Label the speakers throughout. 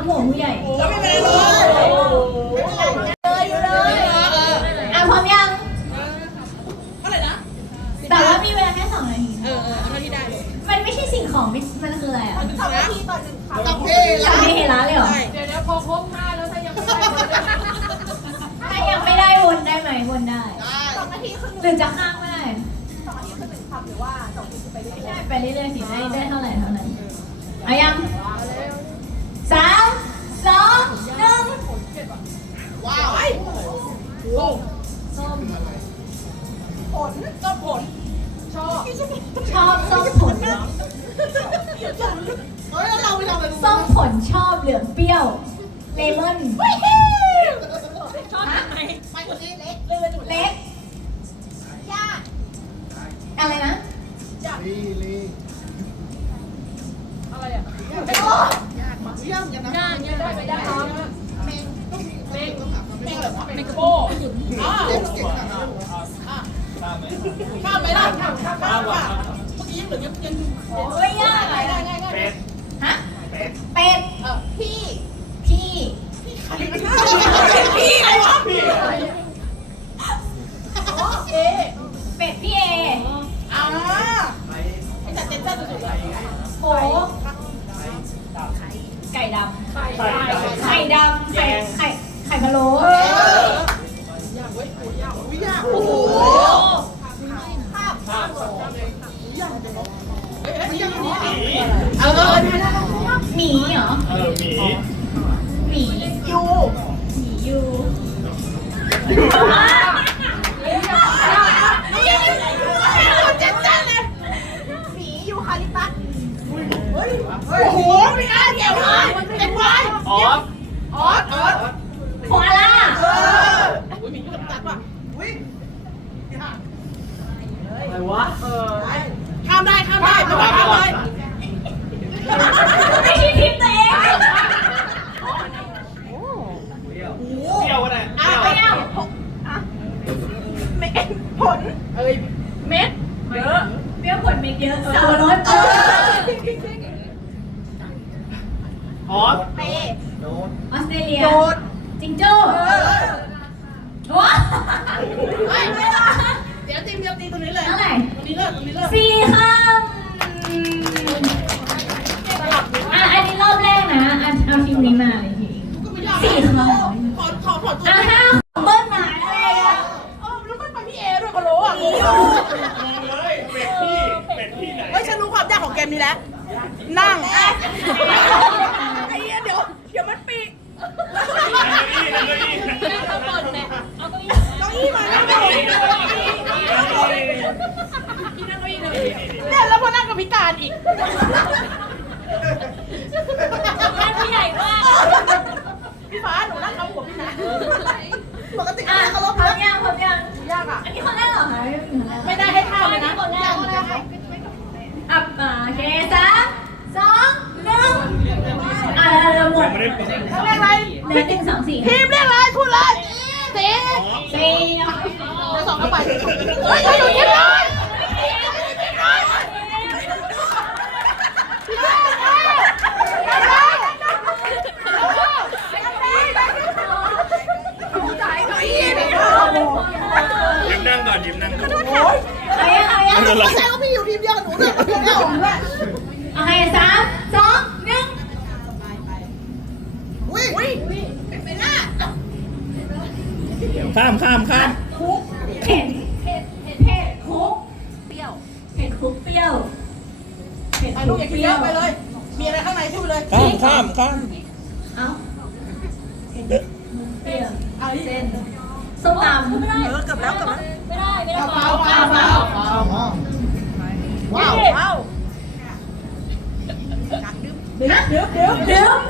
Speaker 1: ห่วงผู้ใหญ่
Speaker 2: แล้วไม่เป็นไรเลย
Speaker 1: พร้อมยัง
Speaker 2: เท่าไหร่นะ
Speaker 1: แต่ว่ามีเวลาแค่2 นาที
Speaker 2: เอาเท่าที่ได้เลย
Speaker 1: มันไม่ใช่สิ่งของมันคืออะไรอ่ะ
Speaker 2: 2 นาทีต่อ1 คำ
Speaker 1: จับเพลาเลยเหรอ
Speaker 2: เดี๋ยวพอครบ5แล้วถ้ายังไม่ได้
Speaker 1: ถ้ายังไม่ได้วนได้ไหมวนได้
Speaker 2: 2 นาทีครึ่ง
Speaker 1: หรือจะข้ามก็ได้
Speaker 2: 2 นาทีครึ่ง1 คำหรือว่า2 นาทีไปเรื่อย
Speaker 1: ๆไปเรื่อยๆสิได้เท่าไหร่เอายัง3 2 1
Speaker 2: ว้าว
Speaker 1: ส้ม
Speaker 2: ผลช
Speaker 1: อบส้มผล
Speaker 2: แล้วเราไปทำอะไร
Speaker 1: ส้มผลชอบเหลืองเปรี้ยวเลมอน
Speaker 2: ชอบไหมไปคนนี้เล็กยาก
Speaker 1: อะไรนะ
Speaker 3: ลี
Speaker 2: อะไรอ่ะยากมากยากได้ไปได้เมงกระโปข้ามไปได้ข้ามว่ะเมื่อกี้ยังเหลือยัง
Speaker 1: ไม่ยาก
Speaker 2: ได้
Speaker 3: เป็ด
Speaker 1: ฮะเป็ด
Speaker 2: พี่
Speaker 1: อะไรวะเป็ดพี่เอ
Speaker 2: ไอ้จัดเต็มจัดสุดๆเลย
Speaker 1: โอ้ไก่ดำไข่ดำไข่พะโล้
Speaker 2: ยากเว้ยยากโอ้โหภาพยากจัง
Speaker 1: หมีเหรอหมียู
Speaker 2: เจ็บจังเลยหมียูคาลิปตัสโอ้โหไม่กล้าเกี่ยวเลยเป็นไวออส
Speaker 1: โคอาล่า
Speaker 2: อุ้ยหมียูคาลิปตัสว่ะอุ้ย
Speaker 3: อะไรวะ
Speaker 2: ข้ามได้ไม่ต้องข้ามเลย
Speaker 1: ไม่ใช่ทิปตัวเอง
Speaker 3: เที่ยวกันเลย
Speaker 1: ไม่เอา
Speaker 2: เม็ดผลเม็ดเยอะ
Speaker 1: เปรี้ยวผลเม็ดเยอะสับปะรด
Speaker 3: ออส
Speaker 1: ออสเตรเลียจิงโจ้ว้า
Speaker 2: เดี๋ยวตีตรงนี้เลย
Speaker 1: เท่าไหร่
Speaker 2: ตรงนี้เลิก
Speaker 1: 4 คำอันนี้รอบแรกนะเอาทีมนี้มาเลยที4 คำ
Speaker 2: ขอตัว
Speaker 1: 5 เบิ้ลหมายอะไรอ่ะ
Speaker 2: แล้วมันไปพี่เอด้วยก็รู้อ่ะ
Speaker 3: งงเลยเป็ดพี่ไหน
Speaker 2: เฮ้ยฉันรู้ความยากของเกมนี้แล้วนั่งไอ้เดี๋ยวมันปีก
Speaker 3: นั่งเก้าอี้
Speaker 2: มาเนี่ยแล้วพอนั่งกับพิการอีก
Speaker 1: บ้านพี่ใหญ่มาก
Speaker 2: พี่ฟ้าหนูนั่งกับผมพี่นะปกติ
Speaker 1: เขาลบพร้อมยัง
Speaker 2: ยากอ่ะ
Speaker 1: อันนี้คนแรกเหรอคะ
Speaker 2: ไม่ได้ให้ข้ามเลยนะ
Speaker 1: คนแรกโอเค3 2 1เราหมด
Speaker 2: เรียกอะไร
Speaker 1: เหลือ1 2 4
Speaker 2: ทีมเรียกอะไรพูดเลย4
Speaker 1: เดี๋ยว
Speaker 2: 2เข้าไปเฮ้ยหนูคิดเลย
Speaker 3: ยิ้มนั่งก่อน
Speaker 1: เอา
Speaker 2: เข้าใจว่าพี่อยู่ทีมเดียวกับหนูเลยคนเดียว
Speaker 1: โอเค3 2 1
Speaker 2: อุ้ยเป็นไปได้
Speaker 3: ข้าม
Speaker 1: คุกเผ็ดคุกเปรี้ยวเผ็ดคุกเปรี้ยว
Speaker 2: ไอ้ลูกอย่าคิดเยอะไปเลยมีอะไรข้างในพูดเลย
Speaker 3: ข้าม
Speaker 1: เอาเปรี้ยวเอาเส้นส้มตำ
Speaker 2: เกือบแล้ว
Speaker 1: ไม่ได้
Speaker 2: เปล่าว้าวเดี๋ยว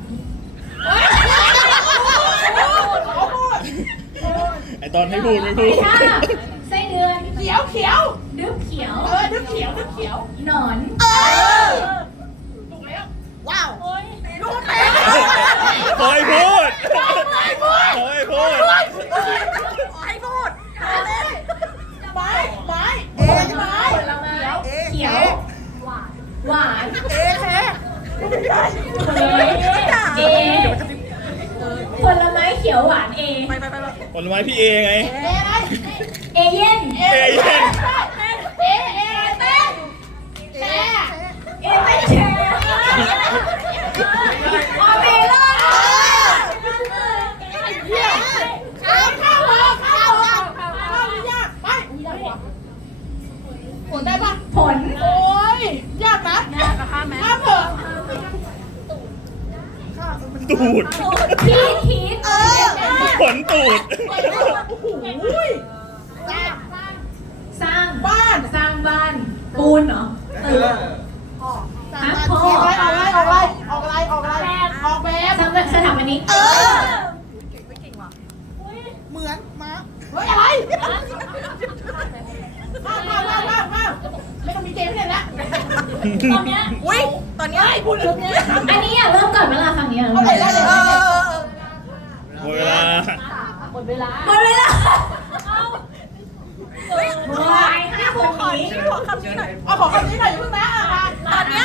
Speaker 3: ไอตอนให้พูดไม่พูด
Speaker 1: ไส้เดือน
Speaker 2: เขียว
Speaker 1: ดึบเขียว
Speaker 2: ดึบเขียว
Speaker 1: หนอน
Speaker 2: ถูกแล้วว้าวลูกเต๋
Speaker 3: ให้พูด
Speaker 2: ไม้
Speaker 1: ผลไม้เขียวหวาน
Speaker 2: เอ
Speaker 1: เขียวหวาน A
Speaker 3: ผลไม้พี่เอไง
Speaker 2: อะไร
Speaker 1: เอเย่น
Speaker 3: เอเย็น
Speaker 2: เต้นแชร์
Speaker 1: เอเป็นแชร์ออเมลอน
Speaker 2: ข้าวไม่ยากไปผลได้ปะ
Speaker 1: ผล
Speaker 2: โอ้ยยากนะข้ามเถอะ
Speaker 3: ตูด
Speaker 1: ที่ทีท
Speaker 3: ผลตูด
Speaker 2: โอ้ย
Speaker 1: สร้าง
Speaker 2: บ้าน
Speaker 1: สร้างบ้านปูนเหรอตึกฮะพ่อ
Speaker 2: ออกแบบ
Speaker 1: สร้างแบบสถาปนิก
Speaker 2: เหมือนม้าเฮ้ยอะไรมาไม่ต้องมีเกมให้เล่นแล้ว
Speaker 1: ตอนเนี้ย
Speaker 2: อุ้ยตอนนี้พูดเรื่องนี้
Speaker 1: อันนี้อ่ะเริ่มก่อนเวลาฝั่งนี้อ่ะ
Speaker 2: เอาเลยได้เลย
Speaker 3: หมดเวลา
Speaker 1: หมดเวลาหมดเวลาเอาวายห้าคนนี้
Speaker 2: เอาขอคำนี้หน่อยอย่าเพิ่งนะตอนนี้